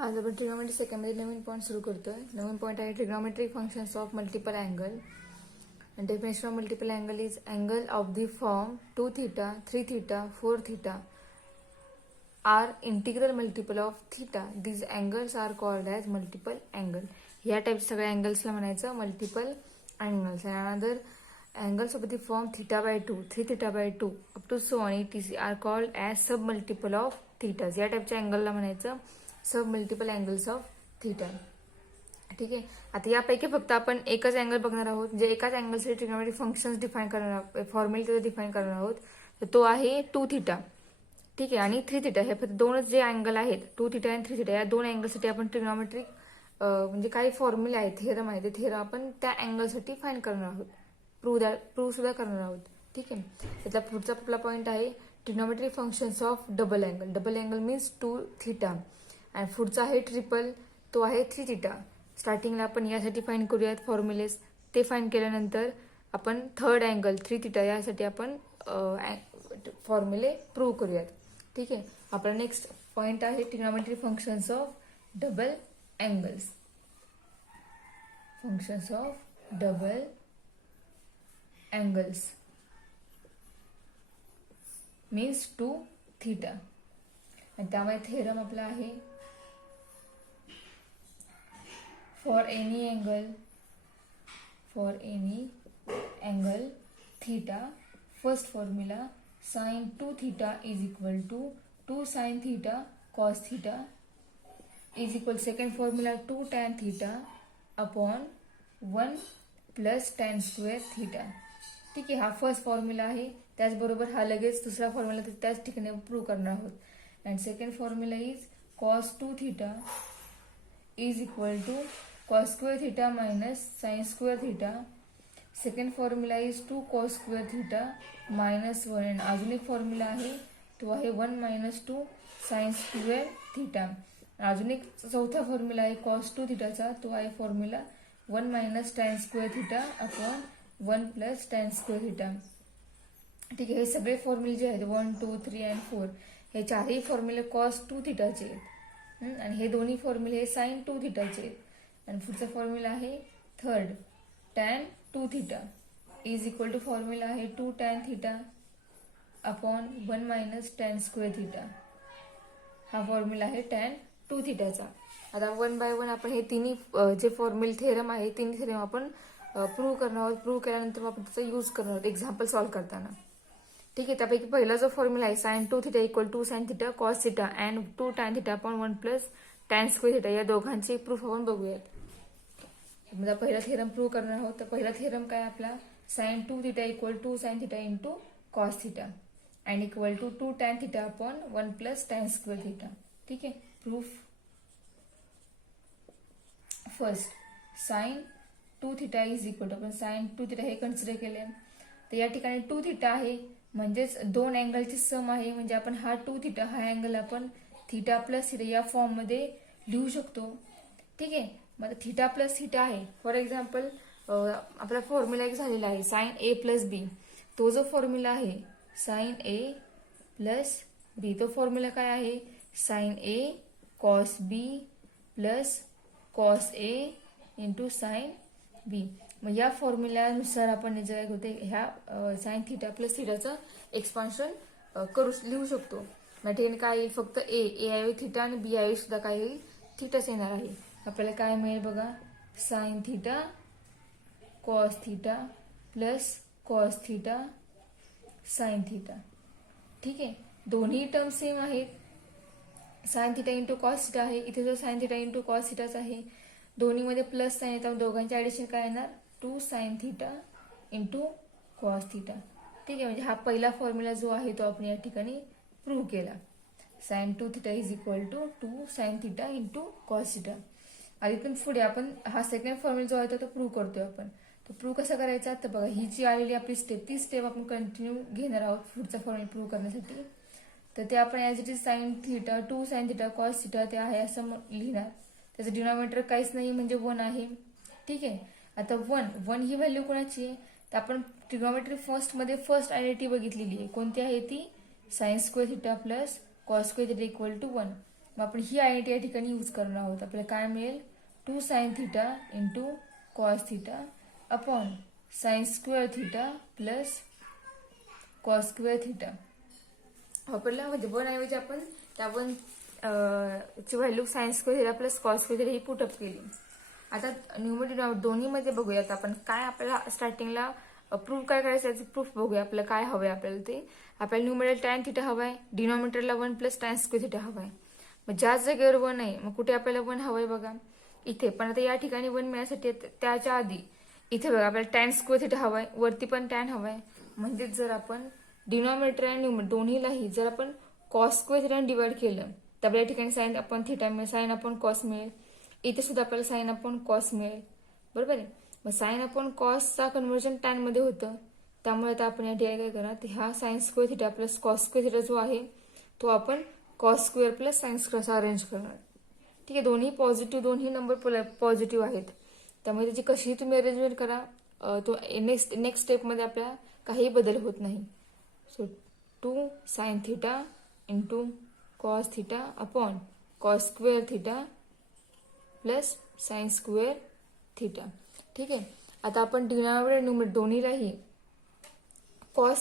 आज आपण ट्रिग्नोमेट्री सेकंडमध्ये नवीन पॉईंट सुरू करतोय. नवीन पॉईंट आहे trigonometric functions of multiple angle. Definition of multiple angle is angle of the form 2 theta, 3 theta, 4 theta are integral multiple of theta. These angles are called as multiple angle. ह्या type सगळ्या अँगल्सला म्हणायचं multiple angles. Another angles of the form theta by 2, 3 theta by 2 up to so on etc are called as sub multiple of theta. या टाईपच्या अँगलला म्हणायचं सब multiple angles of theta. ठीक आहे. आता यापैकी फक्त आपण एकच अँगल बघणार आहोत, जे एकाच अँगलसाठी ट्रिग्नोमेट्रिक फंक्शन्स डिफाईन करणार आहोत, फॉर्म्युला डिफाईन करणार आहोत. तर तो आहे 2 थीटा. ठीक आहे. आणि 3 थीटा. हे फक्त दोनच जे अँगल आहेत 2 थीटा आणि 3 थीटा, या दोन अँगलसाठी आपण ट्रिग्नोमेट्रिक म्हणजे काही फॉर्म्युले आहेत, थेरम आहे, ते थेरम आपण त्या अँगलसाठी फाईंड करणार आहोत, प्रूव्ह सुद्धा करणार आहोत. ठीक आहे. त्याचा पुढचा आपला पॉईंट आहे trigonometric functions of double angle. Double angle means 2 theta. आणि पुढचा आहे ट्रिपल, तो आहे 3 थीटा. स्टार्टिंगला आपण यासाठी फाईंड करूयात फॉर्म्युलेस. ते फाईंड केल्यानंतर आपण थर्ड अँगल 3 थीटा यासाठी आपण फॉर्म्युले प्रूव्ह करूयात. ठीक आहे. आपला नेक्स्ट पॉईंट आहे trigonometric functions of double angles. Functions of double angles means 2 theta. आणि त्यामुळे थेरम आपला आहे for any angle theta, first formula sin 2 theta is equal to 2 sin theta cos theta is equal second formula 2 tan theta upon 1 plus tan square theta. ठीक आहे. हा first formula आहे. त्याचबरोबर हा लगेच दुसरा फॉर्म्युला त्याच ठिकाणी प्रूव्ह करणार आहोत. And second formula is cos 2 theta is equal to cos square theta minus sin square theta. Second formula is 2 cos square theta minus 1. आणि अजून एक फॉर्म्युला आहे, तो आहे 1 minus 2 sin square theta. अजून एक चौथा फॉर्म्युला आहे cos 2 थीटाचा, तो आहे formula 1 minus tan square theta upon 1 plus tan square theta. ठीक आहे. हे सगळे फॉर्म्युले जे आहेत 1, 2, 3 आणि 4, हे चारही फॉर्म्युले cos 2 थीटाचे आहेत. आणि हे दोन्ही फॉर्म्युले हे sin 2 थीटाचे आहेत. आणि पुढचा फॉर्म्युला आहे third tan 2 theta is equal to formula आहे 2 tan theta upon 1 minus tan square theta. हा फॉर्म्युला आहे tan 2 थीटाचा. आता 1 by 1 आपण हे तिन्ही जे फॉर्म्युले थेरम आहे तिन्ही थेरम आपण प्रूव्ह करणार आहोत. प्रूव्ह केल्यानंतर आपण त्याचा यूज करणार आहोत एक्झाम्पल सॉल्व्ह करताना. ठीक आहे. त्यापैकी पहिला जो फॉर्म्युला आहे sin 2 theta equal to sin theta cos theta and 2 tan theta upon 1 plus tan square theta, या दोघांचे प्रूफ आपण बघूयात. म्हणजे पहिला थेरम प्रूव्ह करणार आहोत. तर पहिला थेरम काय आपला sin 2 theta equal to sin theta into cos theta and equal to 2 tan theta upon 1 plus tan square theta. ठीक आहे. Proof first sin 2 theta is equal to, आपण sin 2 थीटा हे कन्सिडर केले. तर या ठिकाणी 2 थीटा आहे म्हणजेच दोन अँगलची सम आहे. म्हणजे आपण हा 2 थीटा हा अँगल आपण थीटा प्लस थीटा या फॉर्म मध्ये लिहू शकतो. ठीक आहे. मग थीटा प्लस थीटा आहे. फॉर एक्झाम्पल आपला फॉर्म्युला एक झालेला आहे sin A प्लस बी. तो जो फॉर्म्युला आहे sin A प्लस बी, तो फॉर्म्युला काय आहे sin A cos B plus cos A into sin B. मग या फॉर्म्युल्यानुसार आपण जे काय होते ह्या sin थीटा प्लस थीटाचं एक्सपान्शन लिहू शकतो. या ठिकाणी काय येईल फक्त ए ऐवजी थीटा आणि बी ऐवजी सुद्धा काय येईल थीटाच येणार आहे. आपल्याला काय मिळेल बघा sin theta cos theta plus cos theta sin theta. ठीक आहे. दोन्ही टर्म सेम आहेत. sin theta into cos theta आहे, इथे जो sin थीटा इंटू cos थीटाच आहे. दोन्हीमध्ये प्लस साइन येतात, दोघांचे ऍडिशन काय येणार 2 sin theta into cos theta. ठीक आहे. म्हणजे हा पहिला फॉर्म्युला जो आहे तो आपण या ठिकाणी प्रूव्ह केला. sin 2 theta is equal to 2 sin theta into cos theta. इथून पुढे आपण हा सेकंड फॉर्म्युला जो आहे तो प्रूव्ह करतोय आपण. तो प्रूव्ह कसा करायचा तर बघा ही जी आलेली आपली स्टेप, ती स्टेप आपण कंटिन्यू घेणार आहोत पुढचा फॉर्म्युला प्रूव्ह करण्यासाठी. तर ते आपण as it is sin theta 2 sin theta cos theta ते आहे असं लिहिणार. त्याचं डिनॉमिनेटर काहीच नाही म्हणजे 1 आहे. ठीक आहे. आता 1 ही व्हॅल्यू कोणाची आहे तर आपण ट्रिग्नोमेट्री फर्स्ट मध्ये फर्स्ट आयडेंटिटी बघितलेली आहे. कोणती आहे ती sin square theta plus cos square theta equal to 1. मग आपण ही आयडेंटिटी या ठिकाणी यूज करणार आहोत. आपल्याला काय मिळेल, 2 sin theta into cos theta upon sine square theta plus cos square theta वापरला. म्हणजे 1 ऐवजी आपण त्या 1 ची value sine square theta plus cos square theta ही पुटअप केली. आता न्यूमरेटर दोन्हीमध्ये बघूयात आपण काय आपल्याला स्टार्टिंगला प्रूफ काय करायचं याचं प्रूफ बघूया. आपल्याला काय हवंय आपल्याला ते. आपल्याला न्यूमरेटर टॅन थिटा हवाय, डिनॉमिनेटरला 1 प्लस टॅन स्क्वेअर थिटा हवाय. मग ज्या जागेवर 1 आहे मग कुठे आपल्याला 1 हवंय बघा इथे. पण आता या ठिकाणी 1 मिळण्यासाठी त्याच्या आधी इथे बघा आपल्याला टॅन स्क्वेअर थिटा हवाय, वरती पण टॅन हवाय. म्हणजेच जर आपण डिनॉमिनेटर आणि न्यूमरेटर दोन्हीलाही जर आपण कॉस स्क्वेअर थिटाने डिवाइड केलं तर आपल्या या ठिकाणी साइन अपॉन थिटा मिळेल, साइन अपॉन कॉस मिळेल. इथे सुद्धा आपल्याला साइन अपॉन कॉस मिळेल. बरोबर आहे. मग साइन अपॉन कॉसचा कन्व्हर्जन टॅन मध्ये होतं. त्यामुळे आता आपण या ठिकाणी काय करणार, ह्या sign square theta plus cos square theta जो आहे तो आपण cos square plus sine square असा अरेंज करणार. ठीक आहे. दोन्ही पॉझिटिव्ह, दोन्ही नंबर पॉझिटिव्ह आहेत. त्यामुळे त्याची कशीही तुम्ही अरेंजमेंट करा, तो नेक्स्ट स्टेपमध्ये आपल्याला काही बदल होत नाही. So 2 sin theta into cos theta upon cos square theta plus sine square theta. ठीक आहे. आता आपण डिनॉमिनेटर न्यूमरेटर दोन्हीलाही कॉस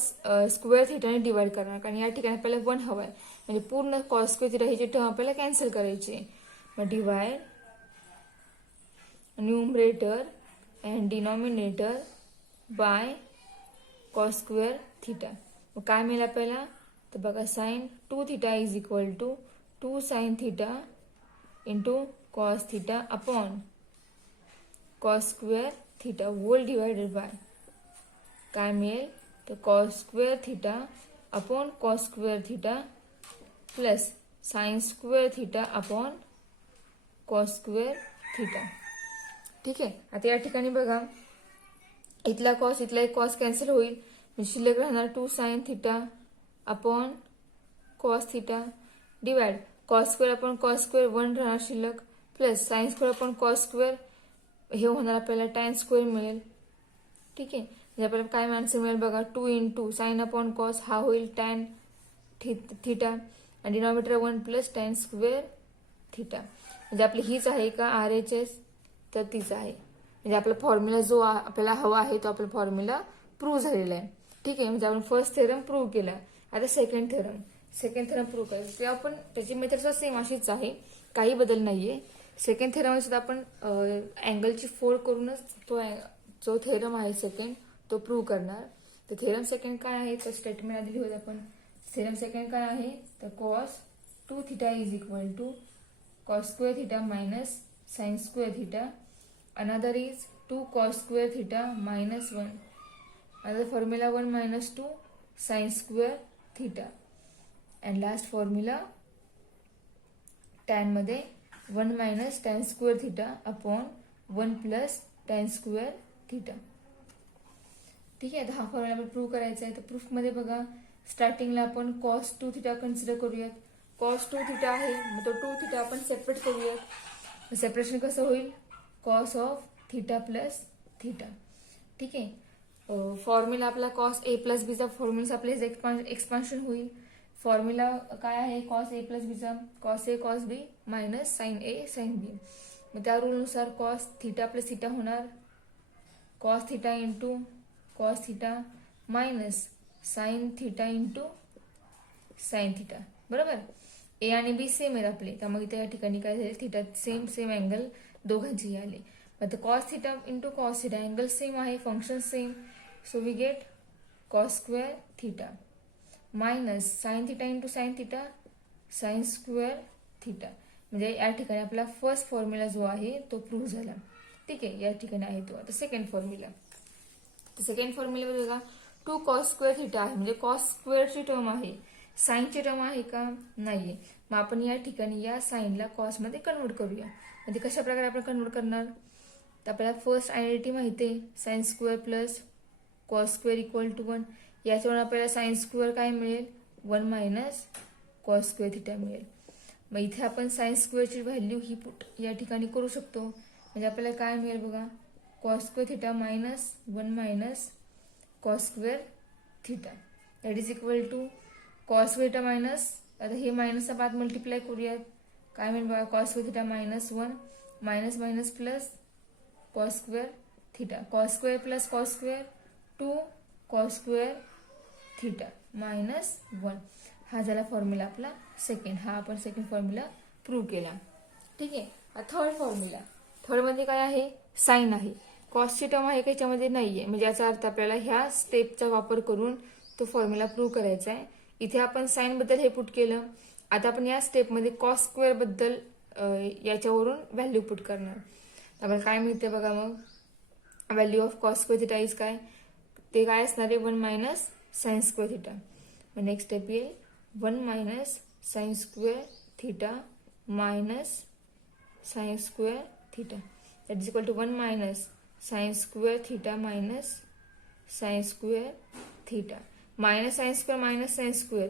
स्क्वेअर थिटाने डिवाइड करणार, कारण या ठिकाणी आपल्याला 1 हवाय. म्हणजे पूर्ण कॉस स्क्वेअर थिटा ही जी टर्म आपल्याला कॅन्सल करायची. मग divide numerator and denominator by cos square theta. मग काय मिळेल आपल्याला, तर बघा sine 2 theta is equal to 2 sin theta into cos theta upon cos square theta whole divided by काय मिळेल, तर cos square theta upon cos square theta plus sine square theta upon cos square theta. ठीक आहे. आता या ठिकाणी बघा इथला कॉस इथला एक कॉस कॅन्सल होईल. शिल्लक राहणार 2 sin theta upon cos theta divide cos square upon cos square 1 राहणार शिल्लक plus sine square upon cos square हे होणार आपल्याला टॅन स्क्वेअर मिळेल. ठीक आहे. म्हणजे आपल्याला काय आन्सर मिळेल बघा 2 इंटू साइन अपॉन कॉस हा होईल टॅन थिटा आणि denominator 1 plus tan square theta. म्हणजे आपली हीच आहे का RHS, तर तीच आहे. म्हणजे आपला फॉर्म्युला जो आपल्याला हवा आहे तो आपला फॉर्म्युला प्रूव्ह झालेला आहे. ठीक आहे. म्हणजे आपण फर्स्ट थेरम प्रूव्ह केला. आता सेकंड थेरम प्रूव्ह करायचं तेव्हा आपण त्याची मेथड सुद्धा सेम अशीच आहे, काही बदल नाहीये. सेकंड थेरम सुद्धा आपण अँगलची फोल्ड करूनच तो जो थेरम आहे सेकंड तो प्रूव्ह करणार. तर थेरम सेकंड काय आहे, तर स्टेटमेंट आधी लिहूया आपण. थेरम सेकंड काय आहे, तर cos 2 theta is equal to cos square theta minus sine square theta. Another is 2 cos square theta minus 1. Another formula 1 minus 2 sine square theta. And last formula tan मध्ये 1 minus tan square theta upon 1 plus tan square theta. ठीक आहे. आता हा formula आपण prove करायचा आहे. तर प्रूफमध्ये बघा स्टार्टिंगला आपण कॉस 2 थिटा कन्सिडर करूयात. कॉस 2 थिटा आहे मग तो 2 थिटा आपण सेपरेट करूयात. सेपरेशन कसं होईल, cos of theta plus theta. ठीक आहे. फॉर्म्युला आपला कॉस ए प्लस बीचा फॉर्म्युला आपल्या एक्सपान्शन होईल. फॉर्म्युला काय आहे, कॉस ए प्लस बीचा cos A cos B minus sign A sine B. मग त्या रूलनुसार कॉस थिटा प्लस थिटा होणार cos theta into cos theta minus sine theta into sine theta. बरोबर. ए आणि बी सेम आहेत आपले, त्यामुळे त्या ठिकाणी काय झाले, थिटा सेम अँगल दोघांचेही आले. मग cos theta into cos theta angle same आहे, function same. So we get cos square theta minus sine theta into sine theta sine square theta. म्हणजे या ठिकाणी आपला फर्स्ट फॉर्म्युला जो आहे तो प्रूव्ह झाला. ठीक आहे. या ठिकाणी आहे तो. आता सेकंड फॉर्म्युला. तर सेकंड फॉर्म्युला बघा 2 कॉस स्क्वेअर थिटा आहे, म्हणजे कॉस स्क्वेअरची टर्म आहे, साइनची टर्म आहे का, नाहीये. मग आपण या ठिकाणी या साइनला कॉस मध्ये कन्वर्ट करूया. म्हणजे कशा प्रकारे आपण कन्वर्ट करणार, तर आपल्याला फर्स्ट आयडेंटिटी माहिती आहे sine square plus cos square equal to 1. याच्यावरून आपल्याला साइन स्क्वेअर काय मिळेल, 1 मायनस कॉस स्क्वेअर थिटा मिळेल. मग इथे आपण साइन स्क्वेअरची व्हॅल्यू ही पुट या ठिकाणी करू शकतो. म्हणजे आपल्याला काय मिळेल बघा, cos square theta minus 1 minus cos square theta that is equal to cos theta minus, आता हे मायनसचा बाद मल्टिप्लाय करूयात काय मिळेल बघा, cos square theta minus 1 minus minus plus cos square theta, cos square plus cos square 2 cos square theta minus 1. हा झाला फॉर्म्युला आपला सेकंड. हा आपण सेकंड फॉर्म्युला प्रूव्ह केला. ठीक आहे. हा थर्ड फॉर्म्युला. थर्ड मध्ये काय आहे, साईन आहे. कॉसची टर्म आहे का याच्यामध्ये नाहीये, म्हणजे याचा अर्थ आपल्याला ह्या स्टेपचा वापर करून तो फॉर्म्युला प्रूव्ह करायचा आहे. इथे आपण साईन बद्दल हे पुट केलं. आता आपण या स्टेपमध्ये कॉस स्क्वेअर बद्दल याच्यावरून व्हॅल्यू पुट करणार. आपल्याला काय मिळते बघा, मग value of cos square theta is काय, ते काय असणार आहे 1 मायनस साइन स्क्वेअर थिटा. मग नेक्स्ट स्टेप येईल 1 minus sine square theta minus sine square theta that is equal to 1 minus sine square theta minus sine square theta. Minus sine square minus sine square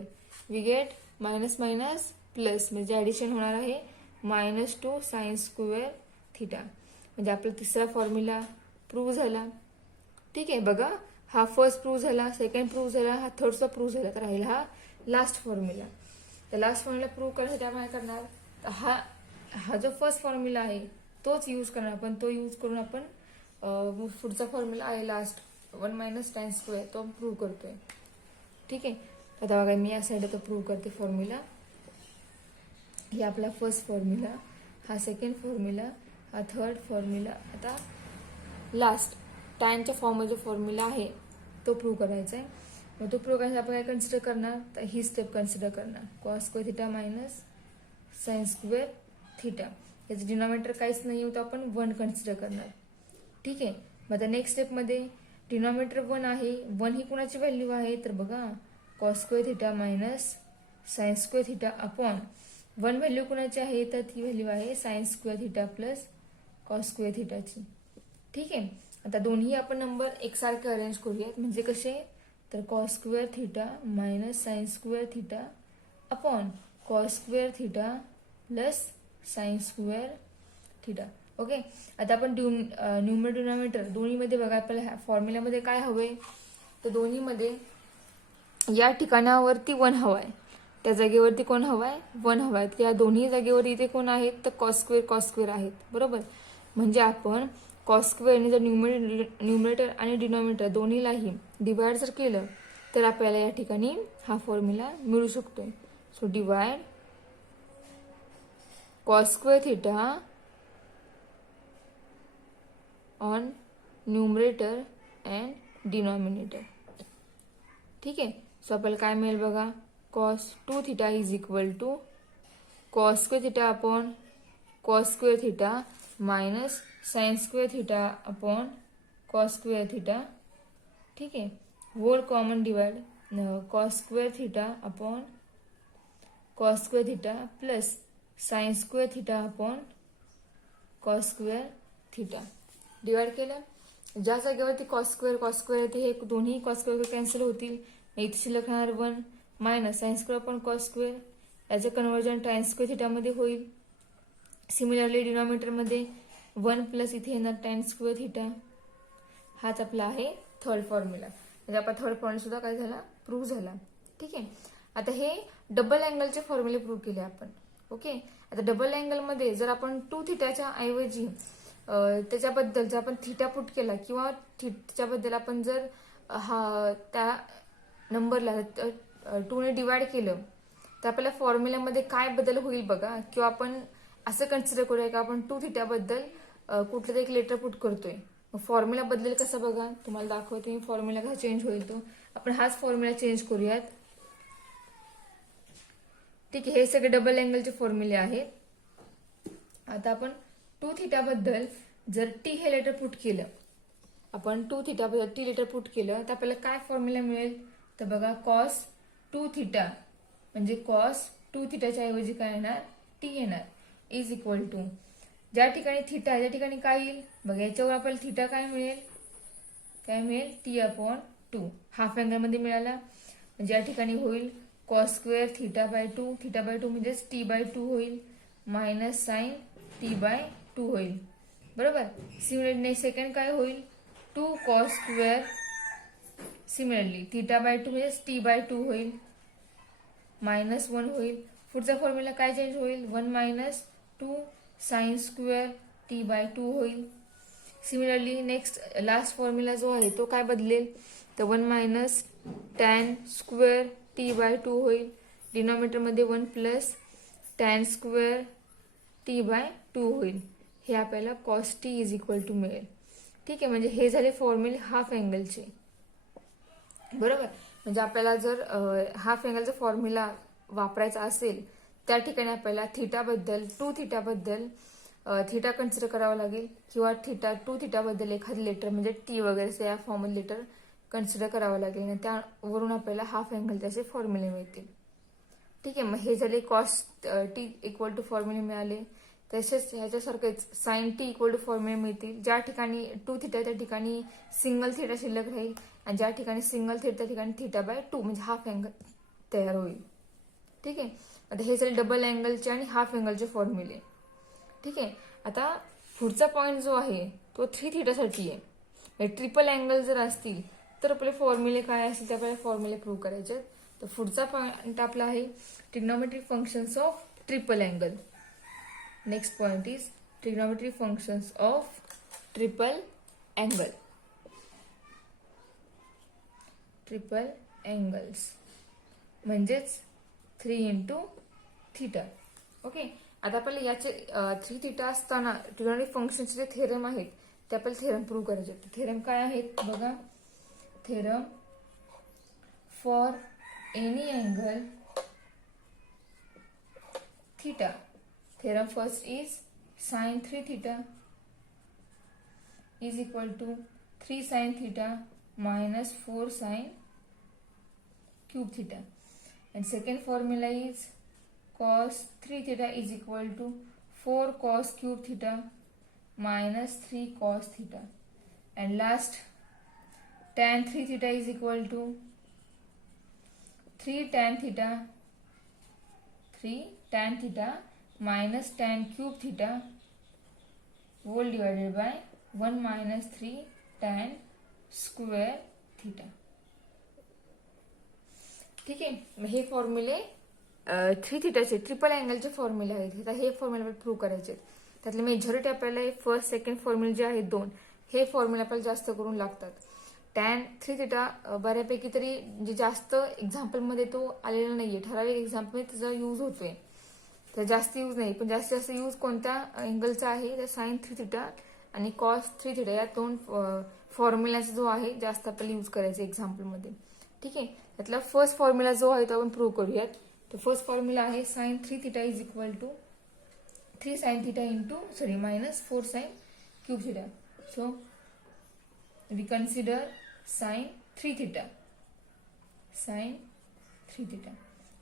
we get minus minus plus, म्हणजे addition होणार आहे -2 sine square theta. म्हणजे आपला तिसरा formula prove झाला. ठीक आहे. बघा, हा फर्स्ट प्रूव्ह झाला, सेकंड प्रूव्ह झाला, हा थर्डचा प्रूव्ह झाला. तर राहिला हा लास्ट फॉर्म्युला. तर लास्ट फॉर्म्युला प्रूव्ह करण्यासाठी आपण काय करणार, तर हा जो फर्स्ट फॉर्म्युला आहे तोच यूज करणार आपण. तो यूज करून आपण पुढचा फॉर्म्युला आहे लास्ट 1 मायनस साइन स्क्वेअर, तो प्रूव्ह करतोय. ठीक आहे. आता बघा, मी या साईडला तो प्रूव्ह करते फॉर्म्युला. हे आपला फर्स्ट फॉर्म्युला, हा सेकंड फॉर्म्युला, हा थर्ड फॉर्म्युला. आता लास्ट टॅनच्या फॉर्ममध्ये जो फॉर्म्युला आहे तो प्रूव्ह करायचा आहे. मग तो प्रूव्ह करायचा आपण काय कन्सिडर करणार, तर ही स्टेप कन्सिडर करणार, cos square theta minus sine square theta. याचं डिनॉमिनेटर काहीच नाही होतं, आपण 1 कन्सिडर करणार. ठीक आहे. मग आता नेक्स्ट स्टेपमध्ये डिनॉमिनेटर 1 आहे, 1 ही कोणाची व्हॅल्यू आहे, तर बघा cos square theta minus sine square theta upon 1 value कोणाची आहे, तर ती व्हॅल्यू आहे sine square theta plus cos square थिटाची. ठीक आहे. आता दोन्ही आपण नंबर एकसारखे अरेंज करूयात. म्हणजे कसे, तर cos square theta minus sine square theta upon cos square theta plus sine square theta. Okay. आता आपण न्यूमरेटर डिनॉमिनेटर दोन्हीमध्ये बघा, आपल्याला फॉर्म्युल्यामध्ये काय हवंय, तर दोन्हीमध्ये या ठिकाणावरती 1 हवाय, त्या जागेवरती कोण हवाय, 1 हवाय. या दोन्ही जागेवर इथे कोण आहेत, तर कॉस स्क्वेअर आहेत. बरोबर. म्हणजे आपण कॉस स्क्वेअरने जर न्यूमरेटर आणि डिनॉमिनेटर दोन्हीलाही डिवाइड जर केलं तर आपल्याला या ठिकाणी हा फॉर्म्युला मिळू शकतोय. So divide cos square theta on numerator and denominator. ठीक आहे. सो आपल्याला काय मिळेल बघा, cos 2 theta is equal to cos square theta upon cos square theta minus sine square theta upon cos square theta. ठीक आहे. Whole common divide cos square theta upon cos square theta plus sine square theta upon cos square theta. Divide केलं, ज्या जागेवरती cos square येते हे दोन्ही cos square cancel होतील. इथे शिल्लक राहणार 1 minus sine square upon cos square. याचं कन्वर्जन टॅन स्क्वेअर थिटामध्ये होईल. सिमिलरली डिनॉमिनेटरमध्ये 1 प्लस इथे येणार टॅन स्क्वेअर थिटा. हाच आपला आहे थर्ड फॉर्म्युला. म्हणजे आपला थर्ड फॉर्म्युला सुद्धा काय झाला, प्रूव्ह झाला. ठीक आहे. आता हे डबल अँगलचे फॉर्म्युले प्रूव्ह केले आपण. ओके. आता डबल अँगलमध्ये जर आपण 2 थिटाच्या ऐवजी त्याच्याबद्दल जर आपण थिटा पुट केला किंवा त्याच्याबद्दल आपण जर त्या नंबरला 2 ने डिवाइड केलं तर आपल्या फॉर्म्युल्यामध्ये काय बदल होईल बघा. किंवा आपण असं कन्सिडर करूया का आपण 2 थिटाबद्दल कुठलं तरी एक लेटर पुट करतोय, मग फॉर्म्युला बदलेल कसं बघा, तुम्हाला दाखवते मी फॉर्म्युला कसा चेंज होईल तो. आपण हाच फॉर्म्युला चेंज करूयात. ठीक आहे. हे सगळे डबल अँगलचे फॉर्म्युले आहेत. आता आपण 2 थिटाबद्दल जर टी हे लेटर पुट केलं, आपण 2 थिटाबद्दल टी लेटर पुट केलं तर आपल्याला काय फॉर्म्युला मिळेल, तर बघा कॉस 2 थिटा म्हणजे कॉस 2 थिटाच्या ऐवजी काय येणार, टी येणार इज इक्वल टू ज्या ठिकाणी थिटा आहे त्या ठिकाणी काय येईल बघा, याच्यावर आपल्याला थिटा काय मिळेल टी अपॉन 2 हाफ अँगल मध्ये मिळाला. म्हणजे या ठिकाणी होईल कॉस स्क्वेअर थिटा बाय 2 म्हणजेच टी बाय 2 होईल मायनस साइन टी बाय 2 होईल. बरोबर. सिमिलरली सेकंड काय होईल 2 cos square, similarly theta by 2 म्हणजेच टी बाय 2 होईल मायनस 1 होईल पुढचा फॉर्म्युला काय चेंज होईल, 1 minus 2 sine square T by 2 होईल. सिमिलरली नेक्स्ट लास्ट फॉर्म्युला जो आहे तो काय बदलेल, तर 1 minus tan square T by 2 होईल. डिनॉमिनेटरमध्ये 1 plus tan square T by 2 होईल. हे आपल्याला cos T is equal to मिळेल. ठीक आहे, म्हणजे हे झाले फॉर्म्युले हाफ अँगलचे. बरोबर, म्हणजे आपल्याला जर हाफ अँगलचा फॉर्म्युला वापरायचा असेल त्या ठिकाणी आपल्याला थिटाबद्दल, टू थिटाबद्दल थिटा कन्सिडर करावं लागेल, किंवा थिटा टू थिटाबद्दल एखादी लेटर म्हणजे टी वगैरे या फॉर्मल लेटर कन्सिडर करावं लागेल आणि त्यावरून आपल्याला हाफ अँगलचे असे फॉर्म्युले मिळतील. ठीक आहे, मग हे झाले कॉस टी इक्वल टू फॉर्म्युले मिळाले. तसेच ह्याच्यासारखेच साइन टी इक्वल टू फॉर्म्युले मिळतील. ज्या ठिकाणी टू थिटा त्या ठिकाणी सिंगल थिटा शिल्लक राहील, आणि ज्या ठिकाणी सिंगल थिटा त्या ठिकाणी थिटा बाय 2 म्हणजे हाफ अँगल तयार होईल. ठीक आहे, आता हे झाले डबल अँगलचे आणि हाफ अँगलचे फॉर्म्युले. ठीक आहे, आता पुढचा पॉईंट जो आहे तो 3 थिटासाठी आहे. ट्रिपल अँगल जर असतील तर आपले फॉर्म्युले काय असतील, ते आपल्याला फॉर्म्युले प्रूव्ह करायचे आहेत. तर पुढचा पॉईंट आपला आहे trigonometric functions of triple angle. Next point is trigonometric functions of triple angle. Triple angles म्हणजेच 3 इंटू थिटा. ओके, आता आपल्याला याचे 3 थिटा असताना ट्रिग्नोमेट्रिक फंक्शनचे जे थेरम आहेत ते आपल्याला थेरम प्रूव्ह करायचे आहेत. थेरम काय आहेत बघा, theorem for any angle theta. Theorem first is sin 3 theta is equal to 3 sin theta minus 4 sin cube theta. And second formula is cos 3 theta is equal to 4 cos cube theta minus 3 cos theta. And last, tan 3 theta is equal to 3 tan theta minus tan cube theta whole divided by 1 minus 3 tan square theta. ठीक आहे, मग हे फॉर्म्युले 3 थिटाचे triple अँगलचे फॉर्म्युले आहेत. हे फॉर्म्युले prove करायचे आहेत. त्यातले majority आपल्याला फर्स्ट सेकंड फॉर्म्युले जे आहेत 2, हे फॉर्म्युले आपल्याला जास्त करून लागतात. टॅन 3 थिटा बऱ्यापैकी तरी म्हणजे जास्त एक्झाम्पलमध्ये तो आलेला नाहीये, ठराविक एक्झाम्पल त्याचा यूज होतोय, तर जास्त यूज नाही. पण जास्तीत जास्त यूज कोणत्या अँगलचा आहे, तर साइन 3 थिटा आणि कॉस 3 थिटा या 2 फॉर्म्युलाचा जो आहे जास्त आपल्याला यूज करायचा एक्झाम्पलमध्ये. ठीक आहे, त्यातला फर्स्ट फॉर्म्युला जो आहे तो आपण प्रूव्ह करूयात. तर फर्स्ट फॉर्म्युला आहे sine 3 theta is equal to 3 sine theta minus 4 sine cube theta. So we consider sine 3 theta.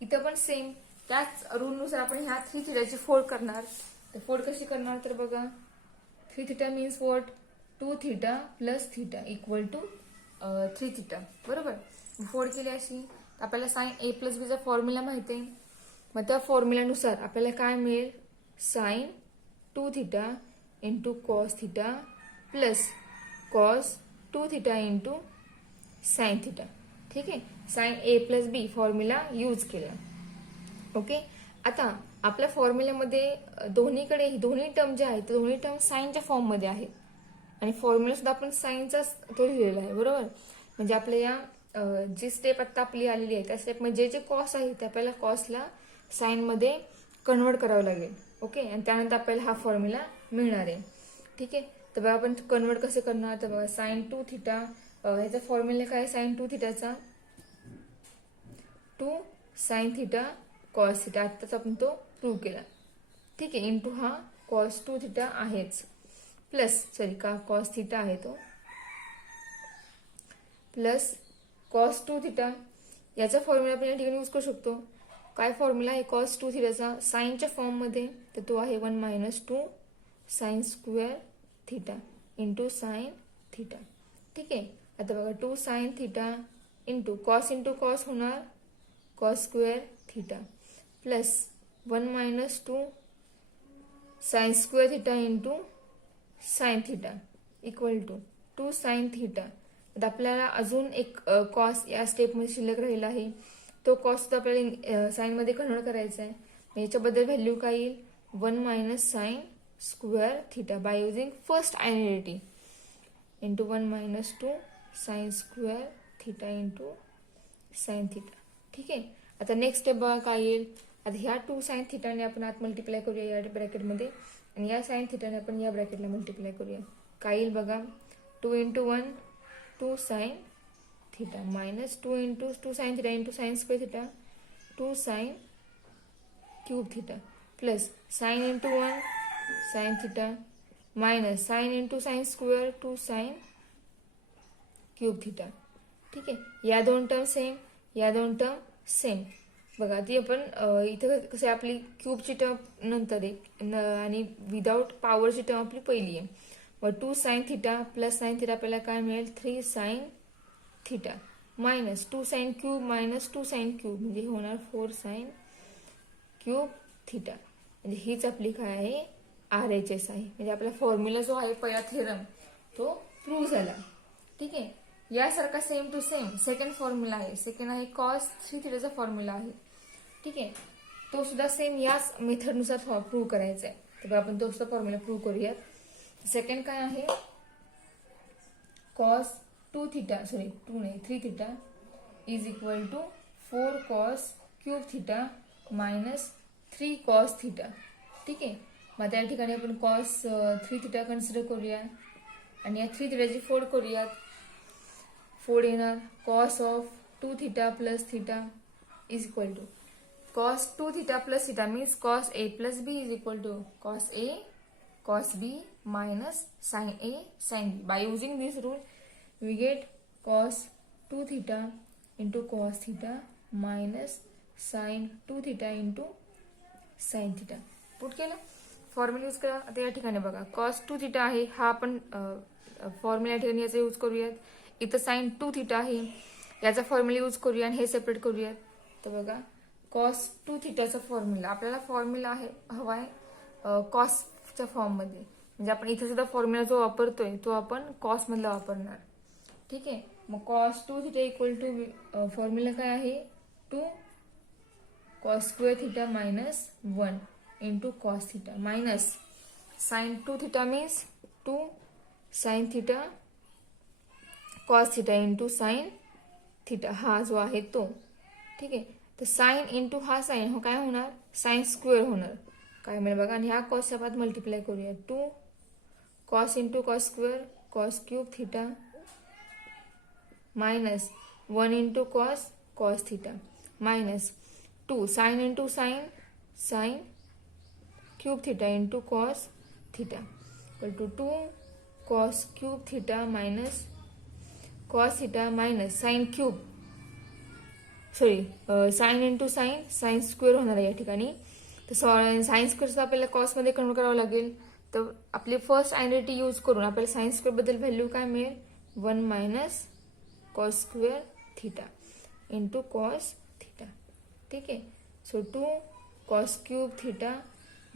इथं पण सेम त्याच रूलनुसार आपण ह्या 3 थिटाची फोल्ड करणार. तर फोल्ड कशी करणार, तर बघा 3 theta means what, 2 theta plus theta equal to 3 theta. बरोबर, फोल्ड केली अशी आपल्याला साइन ए प्लस बीचा फॉर्म्युला माहिती आहे. मग त्या फॉर्म्युल्यानुसार आपल्याला काय मिळेल, sine 2 theta into cos theta plus cos 2 theta into sine theta. ठीक आहे, sine A plus B formula use केला. ओके, आता आपल्या फॉर्म्युल्यामध्ये दोन्ही टर्म जे आहेत दोन्ही टर्म साइनच्या फॉर्ममध्ये आहेत आणि फॉर्म्युला सुद्धा आपण साइनचाच तो लिहिलेला आहे. बरोबर, म्हणजे आपल्या या जी स्टेप आता आपली आलेली आहे त्या स्टेपमध्ये जे कॉस आहे ते आपल्याला कॉसला साइनमध्ये कन्वर्ट करावं लागेल. ओके, आणि त्यानंतर आपल्याला हा फॉर्म्युला मिळणार आहे. ठीक आहे, तर बघा आपण कन्वर्ट कसं करणार, तर बघा साइन 2 थिटा ह्याचा फॉर्म्युला काय, साइन 2 थिटाचा 2 साइन थिटा कॉस थिटा, आत्ताच आपण तो प्रूव्ह केला. ठीक आहे, इंटू हा कॉस 2 थिटा आहेच प्लस का कॉस थिटा आहे तो प्लस कॉस 2 थिटा. याचा फॉर्म्युला आपण या ठिकाणी यूज करू शकतो. काय फॉर्म्युला आहे कॉस 2 थिटाचा साइनच्या फॉर्ममध्ये, तर तो आहे 1 minus 2 sine square theta into sine theta. ठीक आहे, आता बघा 2 साइन थिटा इंटू कॉस होणार cos square theta plus 1 minus 2 sine square theta into sine theta equal to 2 sine theta. आता आपल्याला अजून एक कॉस या स्टेपमध्ये शिल्लक राहिला आहे. तो कॉस आपल्याला साइनमध्ये कन्वर्ट करायचा आहे. याच्याबद्दल व्हॅल्यू काय येईल 1 minus sine square theta by using first identity into 1 minus 2 sine square theta into sine theta. ठीक आहे. आता नेक्स्ट स्टेप बघा काय येईल. आता ह्या 2 साइन थिटाने आपण आत मल्टिप्लाय करूया या ब्रॅकेटमध्ये आणि या साइन थिटाने आपण या ब्रॅकेटला मल्टिप्लाय करूया. काय येईल बघा 2 into 1 2 sine theta minus 2 into 2 sine theta into sign square theta 2 sign cube theta plus sine into 1 sign theta minus sign into sine square 2 sign cube theta. ठीक आहे. या दोन टर्म सेम या दोन टर्म सेम. बघा ती आपण इथं कसं आपली क्यूबची टर्म नंतर आहे आणि विदाउट पॉवरची टर्म आपली पहिली आहे. मग 2 sine theta plus sine theta आपल्याला काय मिळेल 3 sine theta minus 2 sine cube minus 2 sine cube म्हणजे होणार 4 साइन क्यूब थिटा. म्हणजे हीच आपली काय आहे RHS आहे. म्हणजे आपला फॉर्म्युला जो आहे पहिला थेरम तो प्रूव्ह झाला. ठीक आहे. यासारखा same to same second formula आहे. सेकंड आहे कॉस 3 थिटाचा फॉर्म्युला आहे. ठीक आहे. तो सुद्धा सेम याच मेथडनुसार प्रूव्ह करायचा आहे. तर आपण तो सुद्धा फॉर्म्युला प्रूव्ह करूयात. सेकंड काय आहे cos 2 theta 3 theta is equal to 4 cos cube theta minus 3 cos theta. ठीक आहे. मग त्या ठिकाणी आपण कॉस 3 थिटा कन्सिडर करूया आणि या 3 थिटाची फोड करूयात. फोड येणार cos of 2 theta plus theta is equal to cos 2 theta plus theta means cos A plus B is equal to cos A cos B minus sin A sin B. By using this rule, we get cos 2 theta into cos theta minus sin 2 theta into sin theta. Put केलं formula use करा. आता या ठिकाणी बघा cos 2 theta आहे हा आपण formula या ठिकाणी याचा यूज करूयात. इथं sin 2 theta आहे याचा फॉर्म्युला यूज करूया आणि हे सेपरेट करूयात. तर बघा cos 2 थिटाचा फॉर्म्युला आपल्याला फॉर्म्युला आहे हवाय cos च्या फॉर्म मध्ये. म्हणजे आपण इथे सुद्धा फॉर्म्युला जो वापरतोय तो आपण कॉस मधला वापरणार. ठीक आहे. मग cos 2 theta equal to formula काय आहे 2 cos square theta minus 1 into cos theta minus sine 2 theta means 2 sine theta cos theta into sine theta हा जो आहे तो. ठीक आहे. तर साइन इंटू हा साइन हो काय होणार साइन स्क्वेअर होणार. काय मिळेल बघा आणि ह्या कॉसच्या बाद मल्टिप्लाय करूया 2 cos into cos square cos cube theta minus 1 into cos cos theta minus 2 sine into sine sine cube theta into cos theta equal to 2 cos cube theta minus cos theta minus sine cube sine into sine sine square होणार आहे या ठिकाणी. तर sine square आपल्याला cos मध्ये convert करावं लागेल. तर आपली फर्स्ट आयडेंटिटी यूज करून आपल्याला साइन स्क्वेअर बद्दल व्हॅल्यू काय मिळेल 1 minus cos square theta into cos theta. ठीक आहे. So 2 cos cube theta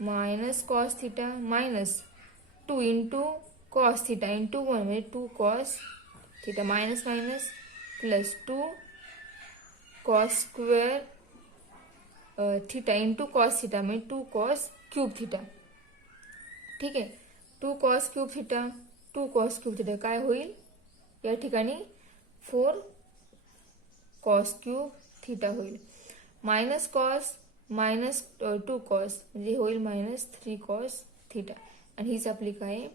minus cos theta minus 2 into cos theta into 1 म्हणजे 2 cos theta minus minus plus 2 cos square theta into cos theta म्हणजे 2 cos cube theta. ठीक आहे. 2 cos cube theta 2 cos cube theta काय होईल या ठिकाणी 4 cos cube theta होईल minus cos minus 2 cos म्हणजे होईल मायनस 3 कॉस थिटा. आणि हीच आपली काय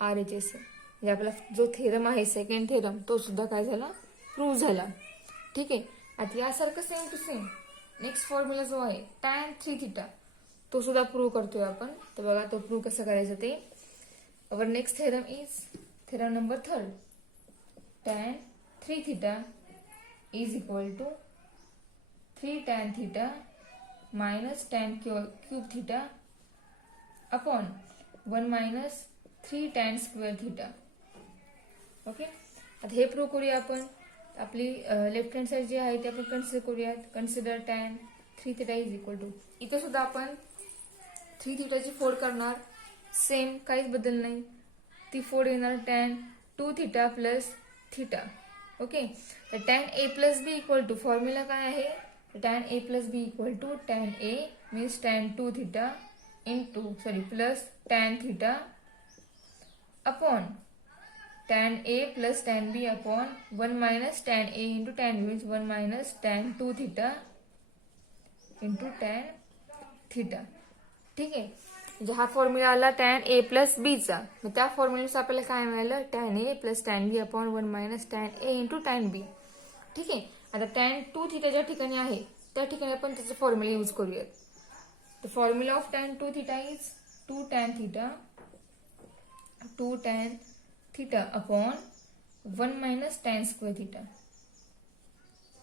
RHS आहे. म्हणजे आपला जो थेरम आहे सेकंड थेरम तो सुद्धा काय झाला प्रूव्ह झाला. ठीक आहे. आता यासारखं same to same next formula जो आहे tan 3 थिटा तो सुद्धा प्रूव्ह करतोय आपण. तर बघा तो प्रूव्ह कसं करायचं ते. Our next theorem is theorem number 3 tan 3 theta is equal to 3 tan theta minus tan cube theta upon 1 minus 3 tan square theta. Okay. आता हे प्रूव्ह करूया आपण. आपली लेफ्ट हँड साइड जी आहे ती आपण कन्सिडर करूयात. Consider tan 3 theta is equal to इथं सुद्धा आपण 3 थिटाची फोड करणार. सेम काहीच बदल नाही. ती फोड येणार tan 2 theta plus theta. Okay. तर tan A plus B equal to formula काय आहे tan A plus B equal to tan A means tan 2 theta plus tan theta upon tan A plus tan B upon 1 minus tan A into tan B means 1 minus tan 2 theta into tan theta. ठीक आहे, म्हणजे हा formula आला tan A plus B चा. मग त्या फॉर्म्युल्यानुसार आपल्याला काय मिळालं, tan A plus tan B upon 1 minus tan A into tan B. ठीक आहे, आता tan 2 थिटा ज्या ठिकाणी आहे त्या ठिकाणी आपण त्याचा फॉर्म्युला यूज करूयात. The formula of tan 2 theta is 2 tan theta upon 1 minus tan square theta.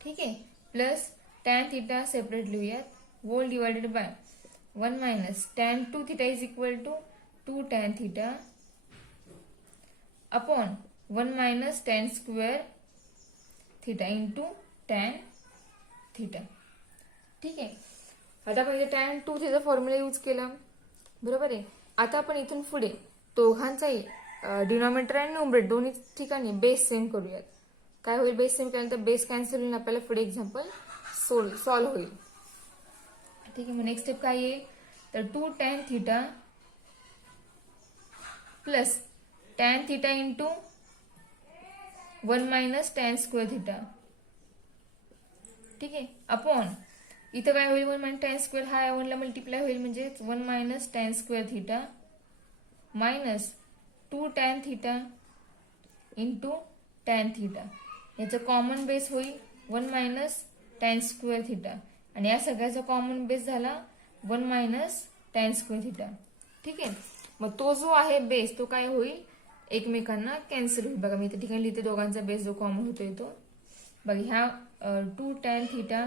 ठीक आहे, प्लस tan थीटा सेपरेट लिहूयात, whole divided by 1 minus tan 2 theta is equal to 2 tan theta upon 1 minus tan square theta into tan theta. ठीक आहे, आता आपण इथे tan 2 theta formula use केला, बरोबर आहे. आता आपण इथून पुढे दोघांचाही डिनॉमिनेटर आणि न्यूमरेटर दोन्ही ठिकाणी बेस सेम करूयात. काय होईल, बेस सेम केल्यानंतर बेस कॅन्सल होईल, आपल्याला पुढे एक्झाम्पल सॉल्व्ह होईल. ठीक आहे, मग नेक्स्ट स्टेप काय आहे, तर 2 tan theta plus tan theta into 1 minus tan square theta. ठीक आहे, अपॉन इथं काय होईल, 1 मायनस tan स्क्वेअर हा 1 ला मल्टिप्लाय होईल म्हणजे 1 minus tan square theta minus 2 tan theta into tan theta. याचा कॉमन बेस होईल 1 मायनस tan स्क्वेअर थीटा आणि या सगळ्याचा कॉमन बेस झाला 1 मायनस tan स्क्वेअर थीटा. ठीक आहे, मग तो जो आहे बेस तो काय होईल, एकमेकांना कॅन्सल होईल. बघा मी त्या ठिकाणी लिहिते दोघांचा बेस जो कॉमन होतोय तो. बघा ह्या 2 tan थीटा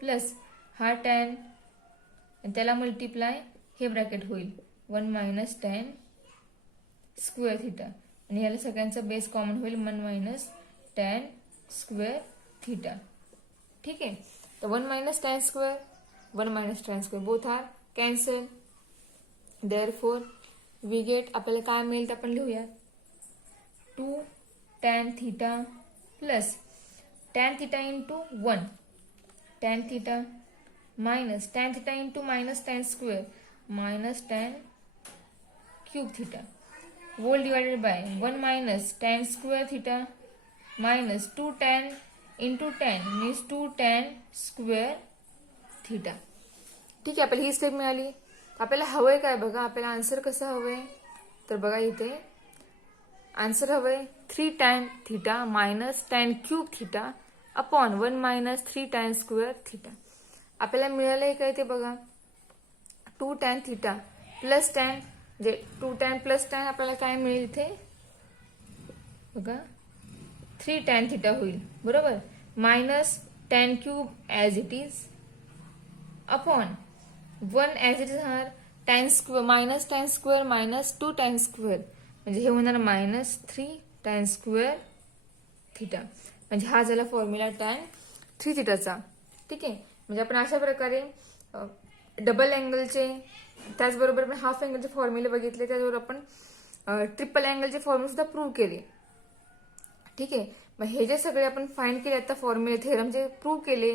प्लस हा tan त्याला मल्टिप्लाय हे ब्रॅकेट होईल 1 मायनस tan स्क्वेअर थीटा आणि ह्याला सगळ्यांचा बेस कॉमन होईल 1 मायनस tan स्क्वेअर थीटा. ठीक आहे, तर 1 minus tan square 1 minus tan square both are cancel. Therefore we get, आपल्याला काय मिळेल ते आपण लिहूया, 2 tan theta plus tan theta into 1 tan theta minus tan theta into minus tan square minus tan cube theta whole divided by 1 minus tan square theta minus 2 tan into tan means 2 tan square theta. ठीक आहे, आपल्याला ही step मिळाली. आपल्याला हवंय काय बघा, आपल्याला answer कसं हवंय, तर बघा इथे आन्सर हवंय 3 tan theta minus tan cube theta upon 1 minus 3 tan square theta. आपल्याला मिळालंय काय ते बघा, 2 tan थीटा प्लस tan म्हणजे 2 tan प्लस tan आपल्याला काय मिळेल इथे बघा 3 tan थीटा होईल, बरोबर, minus tan cube as it is upon 1 as it is होणार tan square minus tan square minus 2 tan square म्हणजे हे होणार मायनस 3 tan स्क्वेअर थीटा. म्हणजे हा झाला फॉर्म्युला tan 3 थीटाचा. ठीक आहे, म्हणजे आपण अशा प्रकारे डबल अँगलचे त्याचबरोबर आपण हाफ अँगलचे फॉर्म्युले बघितले, त्याचबरोबर आपण ट्रिपल अँगलचे फॉर्म्युले सुद्धा प्रूव्ह केले. ठीक आहे, मग हे जे सगळे आपण फाइंड केले आता फॉर्म्युले थेरमचे प्रूव्ह केले,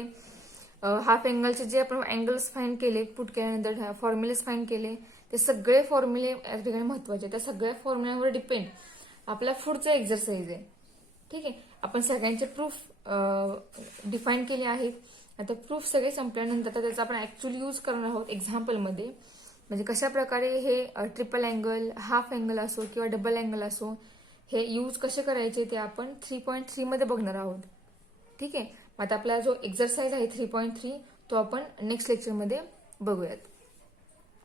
हाफ अँगलचे जे आपण अँगल्स फाइंड केले पुट केल्यानंतर फॉर्म्युलेस फाइंड केले, ते सगळे फॉर्म्युले या ठिकाणी महत्वाचे. त्या सगळ्या फॉर्म्युल्यावर डिपेंड आपला पुढचा एक्झरसाइज आहे. ठीक आहे, आपण सगळ्यांचे प्रूफ डिफाईन केले आहेत. आता प्रूफ सगळे संपल्यानंतर आता त्याचा आपण ऍक्च्युअली यूज करणार आहोत एक्झाम्पलमध्ये. म्हणजे कशा प्रकारे हे ट्रिपल अँगल, हाफ अँगल असो किंवा डबल अँगल असो हे यूज कसे करायचे ते आपण 3.3 मध्ये बघणार आहोत. ठीक आहे, मग आता आपला जो एक्झरसाइज आहे 3.3 तो आपण नेक्स्ट लेक्चरमध्ये बघूयात.